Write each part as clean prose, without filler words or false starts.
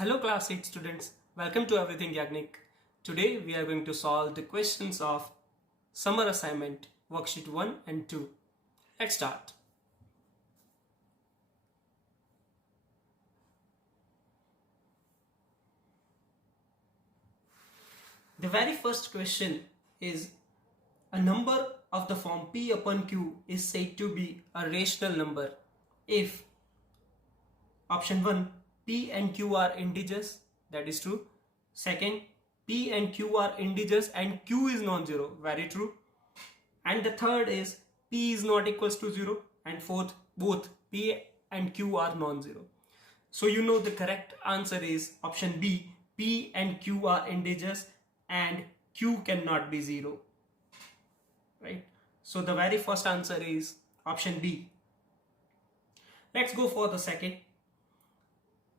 Hello class 8 students, welcome to Everything Yagnik. Today we are going to solve the questions of summer assignment worksheet 1 and 2. Let's start. The very first question is a number of the form P upon Q is said to be a rational number if option 1 P and Q are integers, that is true. Second, P and Q are integers and Q is non-zero, very true. And the third is P is not equals to 0, and fourth, both P and Q are non-zero. So you know the correct answer is option B, P and Q are integers and Q cannot be 0, right? So the very first answer is option B. Let's go for the second.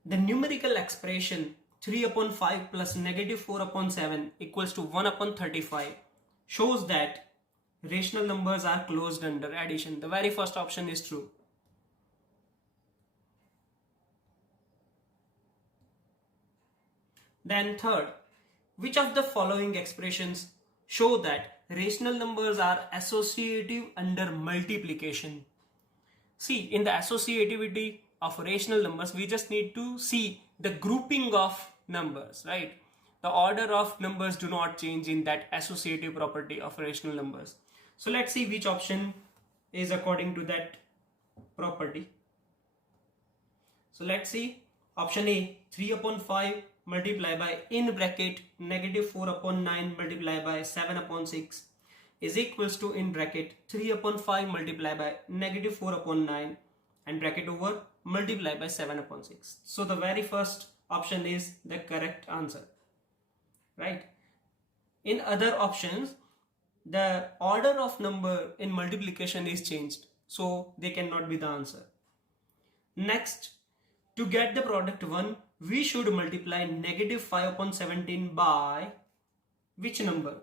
The numerical expression 3 upon 5 plus negative 4 upon 7 equals to 1 upon 35 shows that rational numbers are closed under addition. The very first option is true. Then third, which of the following expressions show that rational numbers are associative under multiplication? See, in the associativity of rational numbers, we just need to see the grouping of numbers, right? The order of numbers do not change in that associative property of rational numbers. So let's see which option is according to that property. So let's see option A, 3 upon 5 multiplied by in bracket negative 4 upon 9 multiplied by 7 upon 6 is equals to in bracket 3 upon 5 multiplied by negative 4 upon 9 and bracket over multiplied by 7 upon 6. So the very first option is the correct answer, right? In other options, the order of number in multiplication is changed, so they cannot be the answer. Next, to get the product 1, we should multiply negative 5 upon 17 by which number?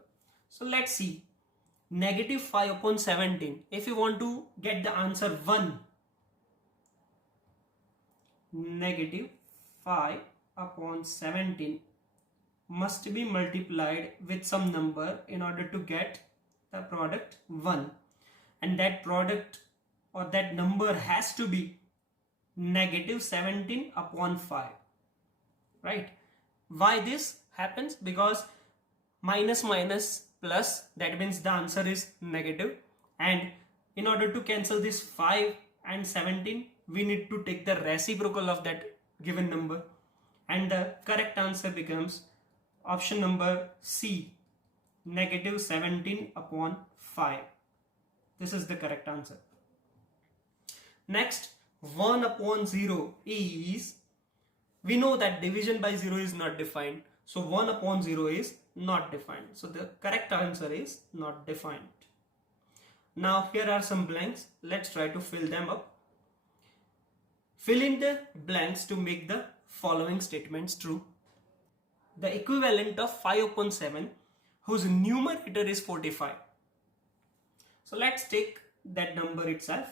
So let's see. Negative 5 upon 17. If you want to get the answer 1, negative 5 upon 17 must be multiplied with some number in order to get the product 1, and that product or that number has to be negative 17 upon 5, right? Why this happens? Because minus minus plus, that means the answer is negative, and in order to cancel this 5 and 17 we need to take the reciprocal of that given number, and the correct answer becomes option number C, negative 17 upon 5. This is the correct answer. Next, 1 upon 0 is, we know that division by 0 is not defined, so 1 upon 0 is not defined. So the correct answer is not defined. Now here are some blanks. Let's try to fill them up. Fill in the blanks to make the following statements true. The equivalent of 5 upon 7 whose numerator is 45. So let's take that number itself.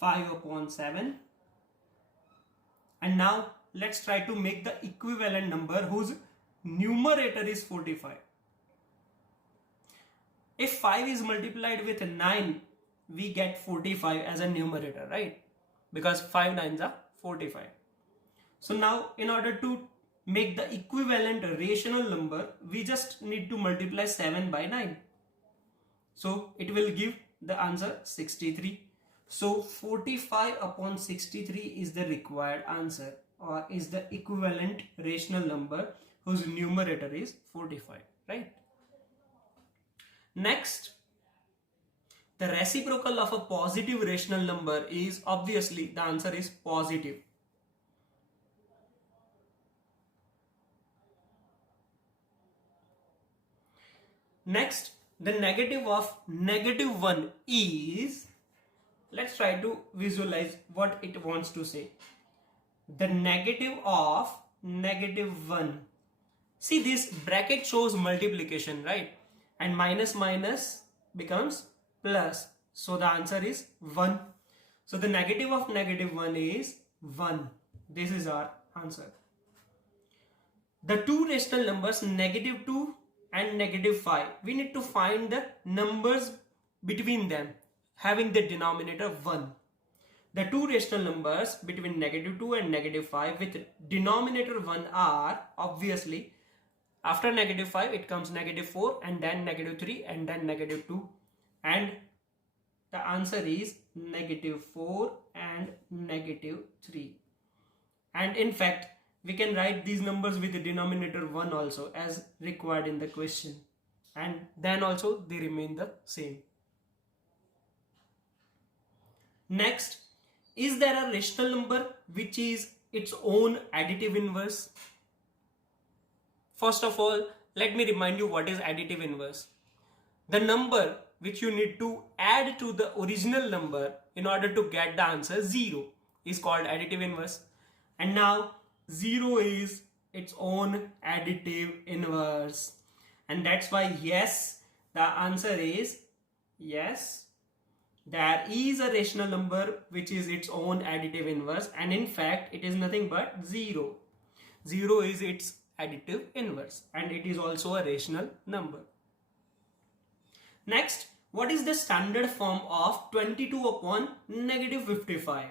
5 upon 7. And now let's try to make the equivalent number whose numerator is 45. If 5 is multiplied with 9, we get 45 as a numerator, right? Because 5 9s are 45. So now in order to make the equivalent rational number, we just need to multiply 7 by 9. So it will give the answer 63. So 45 upon 63 is the required answer, or is the equivalent rational number whose numerator is 45, right? Next, the reciprocal of a positive rational number is, obviously the answer is positive. Next, the negative of negative 1 is, let's try to visualize what it wants to say. The negative of negative 1. See, this bracket shows multiplication, right? And minus minus becomes plus. So the answer is 1. So the negative of negative 1 is 1. This is our answer. The two rational numbers -2 and -5. We need to find the numbers between them having the denominator 1. The two rational numbers between -2 and -5 with denominator 1 are obviously, after -5 it comes -4 and then -3 and then -2, and the answer is -4 and -3. And in fact we can write these numbers with the denominator 1 also as required in the question, and then also they remain the same. Next, is there a rational number which is its own additive inverse? First of all, let me remind you what is additive inverse. The number which you need to add to the original number in order to get the answer 0 is called additive inverse. And now 0 is its own additive inverse. And that's why yes, the answer is yes. There is a rational number which is its own additive inverse, and in fact it is nothing but 0. 0 is its additive inverse and it is also a rational number. Next, what is the standard form of 22 upon -55?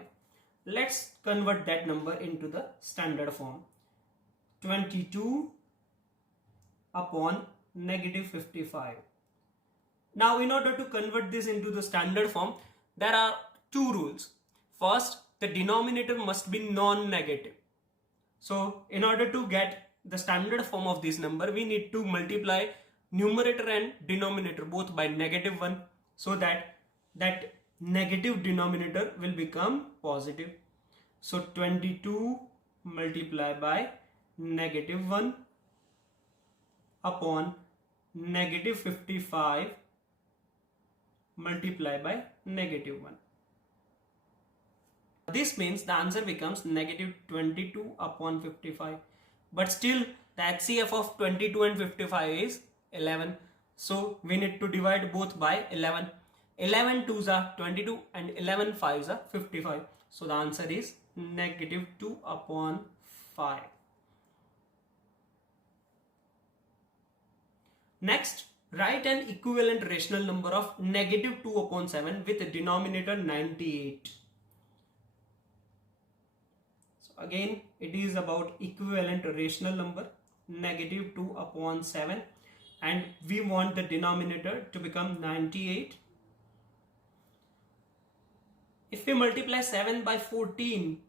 Let's convert that number into the standard form. 22 upon -55. Now, in order to convert this into the standard form, there are two rules. First, the denominator must be non-negative. So, in order to get the standard form of this number, we need to multiply numerator and denominator both by -1, so that that negative denominator will become positive. So, 22 multiplied by -1 upon -55 multiplied by -1. This means the answer becomes -22 upon 55. But still the HCF of 22 and 55 is 11. So we need to divide both by 11. 11 2s are 22 and 11 5s are 55. So the answer is -2 upon 5. Next, write an equivalent rational number of -2 upon 7 with a denominator 98. So again, it is about equivalent rational number -2 upon 7, and we want the denominator to become 98. If we multiply 7 by 14,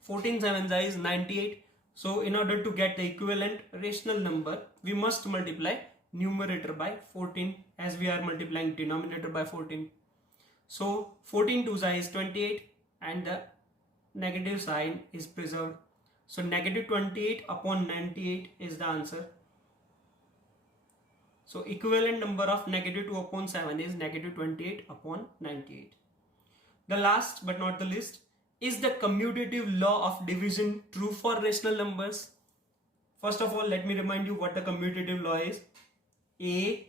14 sevens is 98. So in order to get the equivalent rational number, we must multiply numerator by 14 as we are multiplying denominator by 14. So 14 2s is 28 and the negative sign is preserved. So -28 upon 98 is the answer. So equivalent number of -2 upon 7 is -28 upon 98. The last but not the least, is the commutative law of division true for rational numbers? First of all, let me remind you what the commutative law is. A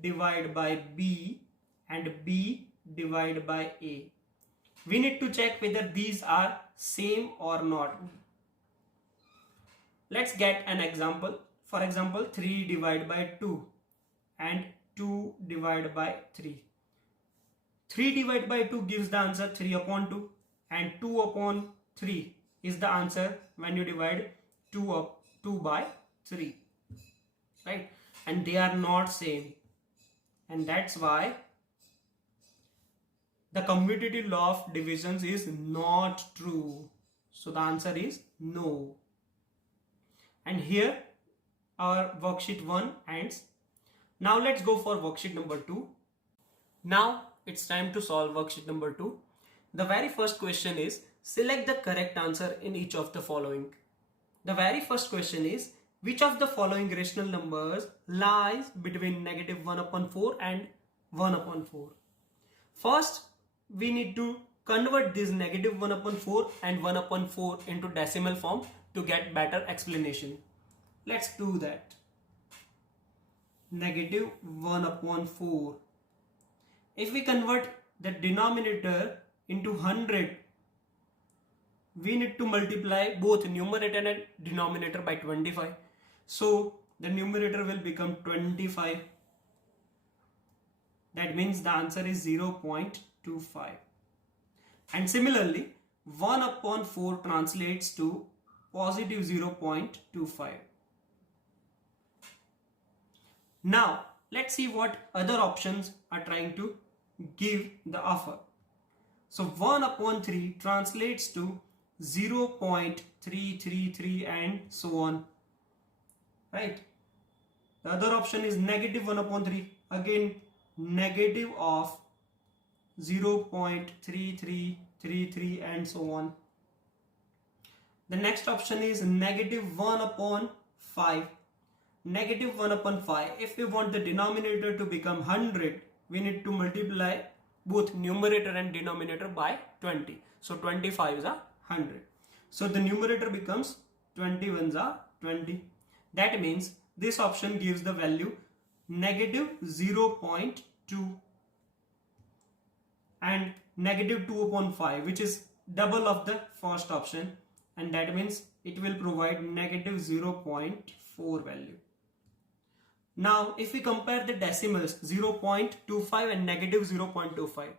divided by B and B divided by A. We need to check whether these are same or not. Let's get an example. For example, 3 divided by 2 and 2 divided by 3. 3 divided by 2 gives the answer 3 upon 2, and 2 upon 3 is the answer when you divide 2 by 3. Right? And they are not same, and that's why the commutative law of divisions is not true. So the answer is no. And here our worksheet 1 ends. Now let's go for worksheet number 2. Now it's time to solve worksheet number 2. The very first question is, select the correct answer in each of the following. The very first question is, which of the following rational numbers lies between -1 upon 4 and 1 upon 4? First, we need to convert this -1 upon 4 and 1 upon 4 into decimal form to get better explanation. Let's do that. -1 upon 4. If we convert the denominator into 100, we need to multiply both numerator and denominator by 25. So the numerator will become 25. That means the answer is 0.25. And similarly, 1 upon 4 translates to positive 0.25. Now, let's see what other options are trying to give the offer. So 1 upon 3 translates to 0.333 and so on. Right? The other option is negative 1 upon 3. Again, negative of 0.3333 and so on. The next option is negative 1 upon 5. Negative 1 upon 5. If we want the denominator to become 100, we need to multiply both numerator and denominator by 20. So 25 is a 100. So the numerator becomes 20 ones are 20. That means this option gives the value negative 0.2 and negative 2 upon 5, which is double of the first option, and that means it will provide negative 0.4 value. Now if we compare the decimals 0.25 and negative 0.25,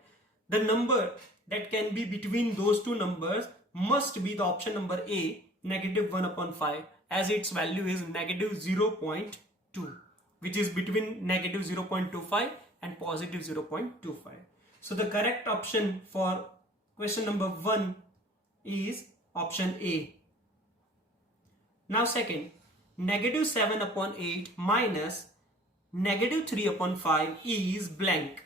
the number that can be between those two numbers must be the option number A, negative 1 upon 5, as its value is negative 0.2, which is between negative 0.25 and positive 0.25. So the correct option for question number 1 is option A. Now second, negative 7 upon 8 minus negative 3 upon 5 is blank.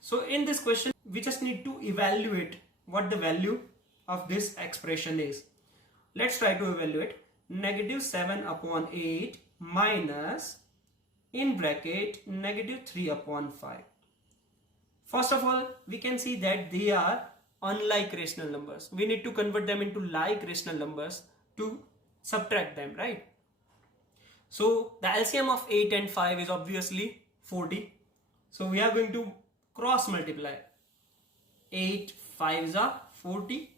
So in this question, we just need to evaluate what the value of this expression is. Let's try to evaluate. Negative 7 upon 8 minus, in bracket, negative 3 upon 5. First of all, we can see that they are unlike rational numbers. We need to convert them into like rational numbers to subtract them, right? So the LCM of 8 and 5 is obviously 40. So we are going to cross multiply. 8 5s are 40,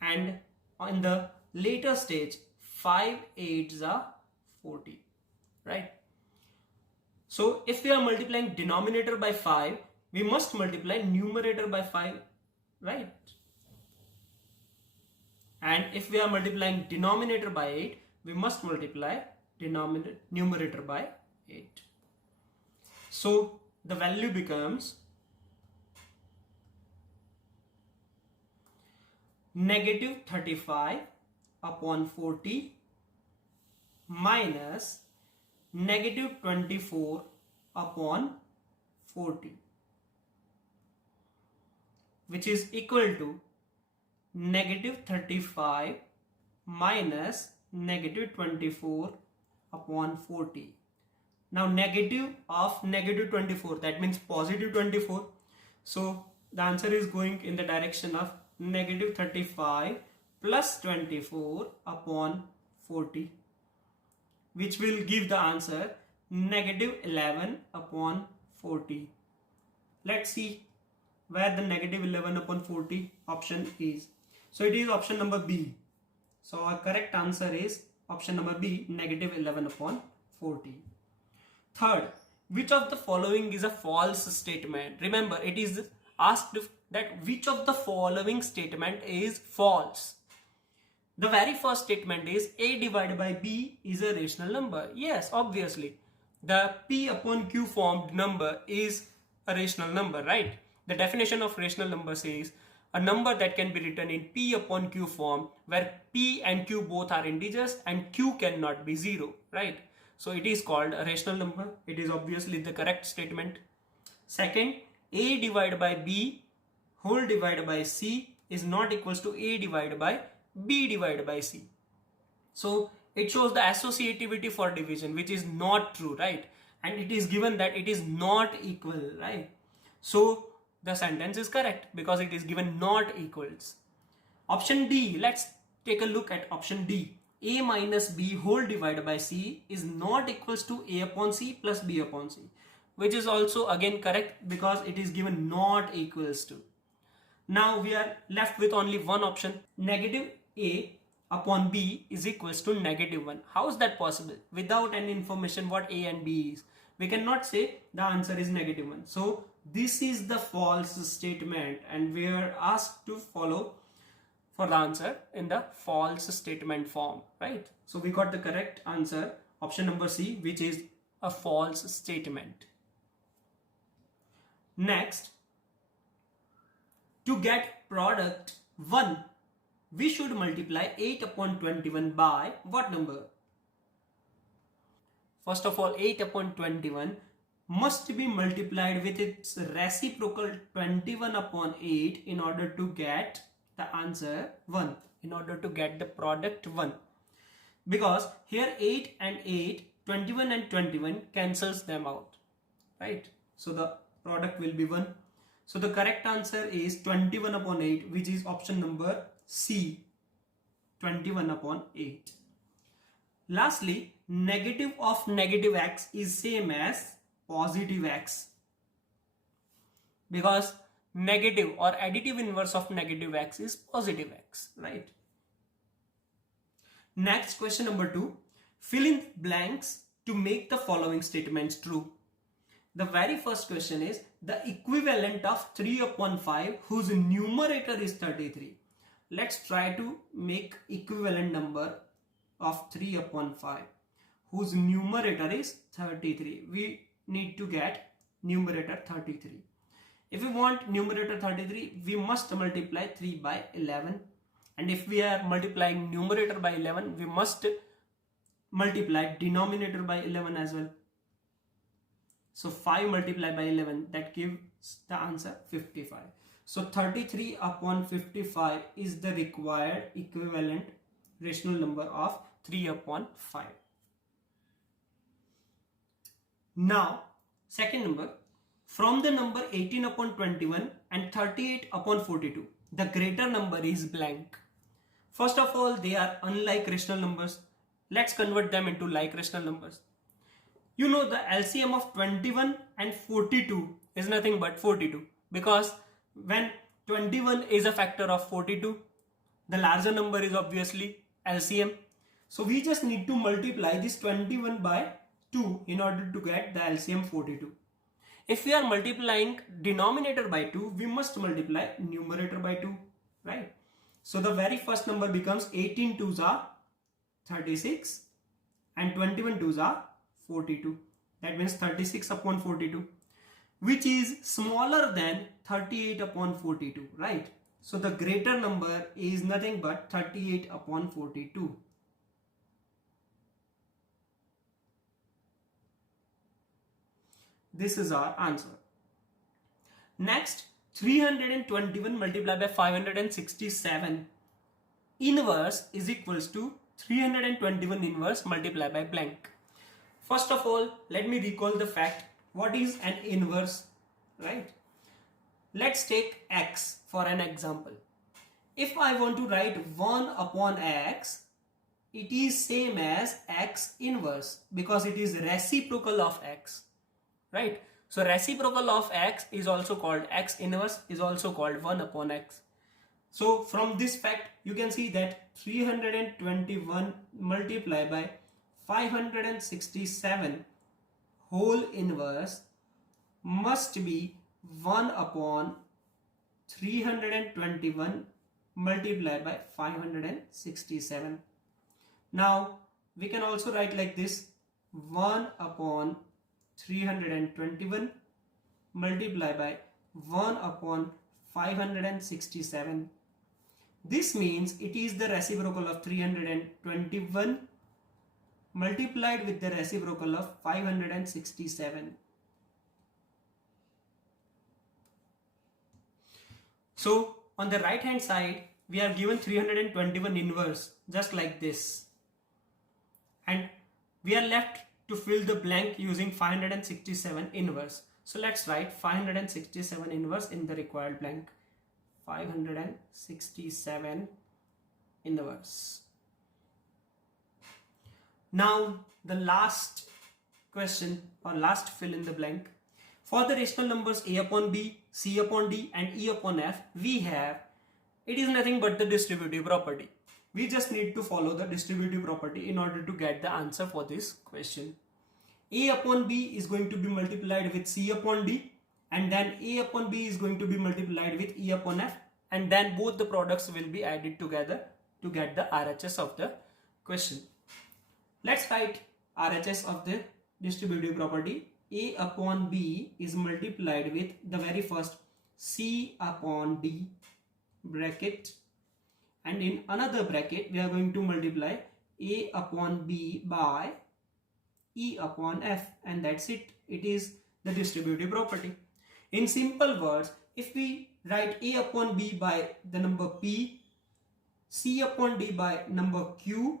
and on the later stage 5 8s are 40, right? So if we are multiplying denominator by 5, we must multiply numerator by 5, right? And if we are multiplying denominator by 8, we must multiply numerator by 8. So the value becomes negative 35 upon 40 minus negative 24 upon 40, which is equal to negative 35 minus negative 24 upon 40. Now negative of negative 24, that means positive 24. So the answer is going in the direction of negative 35 plus 24 upon 40, which will give the answer negative 11 upon 40. Let's see where the negative 11 upon 40 option is. So it is option number B. So our correct answer is option number B, negative 11 upon 40. Third, which of the following is a false statement? Remember, it is asked that which of the following statement is false. The very first statement is A divided by B is a rational number. Yes, obviously. The P upon Q formed number is a rational number, right? The definition of rational number says a number that can be written in P upon Q form where P and Q both are integers and Q cannot be 0, right? So it is called a rational number. It is obviously the correct statement. Second, A divided by B whole divided by C is not equals to A divided by B divided by C. So it shows the associativity for division, which is not true, right? And it is given that it is not equal, right? So the sentence is correct because it is given not equals. Option D, let's take a look at option D. A minus B whole divided by C is not equals to A upon C plus B upon C, which is also again correct because it is given not equals to. Now we are left with only one option. Negative A upon B is equals to -1. How is that possible? Without any information what A and B is, we cannot say the answer is -1. So this is the false statement and we are asked to follow for the answer in the false statement form, right? So we got the correct answer, option number C, which is a false statement. Next, to get product 1, we should multiply 8 upon 21 by what number? First of all, 8 upon 21 must be multiplied with its reciprocal 21 upon 8 in order to get the answer 1, in order to get the product 1. Because here 8 and 8, 21 and 21 cancels them out, right? So the product will be 1. So the correct answer is 21 upon 8, which is option number C, 21 upon 8. Lastly, negative of negative x is same as positive x, because negative or additive inverse of negative x is positive x, right? Next, question number 2, fill in blanks to make the following statements true. The very first question is the equivalent of 3 upon 5 whose numerator is 33. Let's try to make equivalent number of 3 upon 5 whose numerator is 33. We need to get numerator 33. If we want numerator 33, we must multiply 3 by 11. And if we are multiplying numerator by 11, we must multiply denominator by 11 as well. So 5 multiplied by 11, that gives the answer 55. So 33 upon 55 is the required equivalent rational number of 3 upon 5. Now, second number, from the number 18 upon 21 and 38 upon 42, the greater number is blank. First of all, they are unlike rational numbers. Let's convert them into like rational numbers. You know the LCM of 21 and 42 is nothing but 42, because when 21 is a factor of 42, the larger number is obviously LCM. So we just need to multiply this 21 by 2 in order to get the LCM 42. If we are multiplying denominator by 2, we must multiply numerator by 2, right? So the very first number becomes 18 2s are 36 and 21 2s are 42. That means 36 upon 42, which is smaller than 38 upon 42, right? So the greater number is nothing but 38 upon 42. This is our answer. Next, 321 multiplied by 567 inverse is equals to 321 inverse multiplied by blank. First of all, let me recall the fact. What is an inverse, right? Let's take x for an example. If I want to write 1 upon x, it is same as x inverse because it is reciprocal of x, right? So reciprocal of x is also called x inverse, is also called 1 upon x. So from this fact, you can see that 321 multiplied by 567 whole inverse must be 1 upon 321 multiplied by 567. Now we can also write like this: 1 upon 321 multiplied by 1 upon 567. This means it is the reciprocal of 321 multiplied with the reciprocal of 567. So on the right hand side, we are given 321 inverse, just like this. And we are left to fill the blank using 567 inverse. So let's write 567 inverse in the required blank. 567 inverse. Now the last question or last fill in the blank. For the rational numbers a upon b, c upon d and e upon f, we have, it is nothing but the distributive property. We just need to follow the distributive property in order to get the answer for this question. A upon B is going to be multiplied with C upon D, and then A upon B is going to be multiplied with E upon F, and then both the products will be added together to get the RHS of the question. Let's write RHS of the distributive property. A upon B is multiplied with the very first C upon D bracket, and in another bracket we are going to multiply A upon B by E upon F, and that's it. It is the distributive property. In simple words, if we write A upon B by the number P, C upon D by number Q,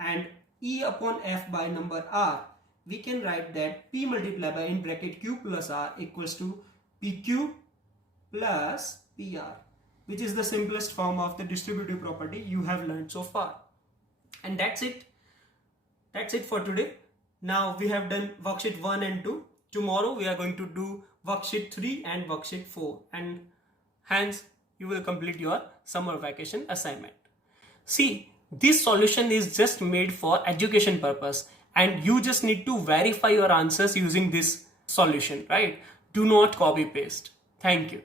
and E upon F by number R, we can write that P multiplied by in bracket Q plus R equals to PQ plus PR, which is the simplest form of the distributive property you have learned so far. And that's it. That's it for today. Now we have done worksheet 1 and 2. Tomorrow we are going to do worksheet 3 and worksheet 4, and hence you will complete your summer vacation assignment. See, this solution is just made for education purpose, and you just need to verify your answers using this solution, right? Do not copy paste. Thank you.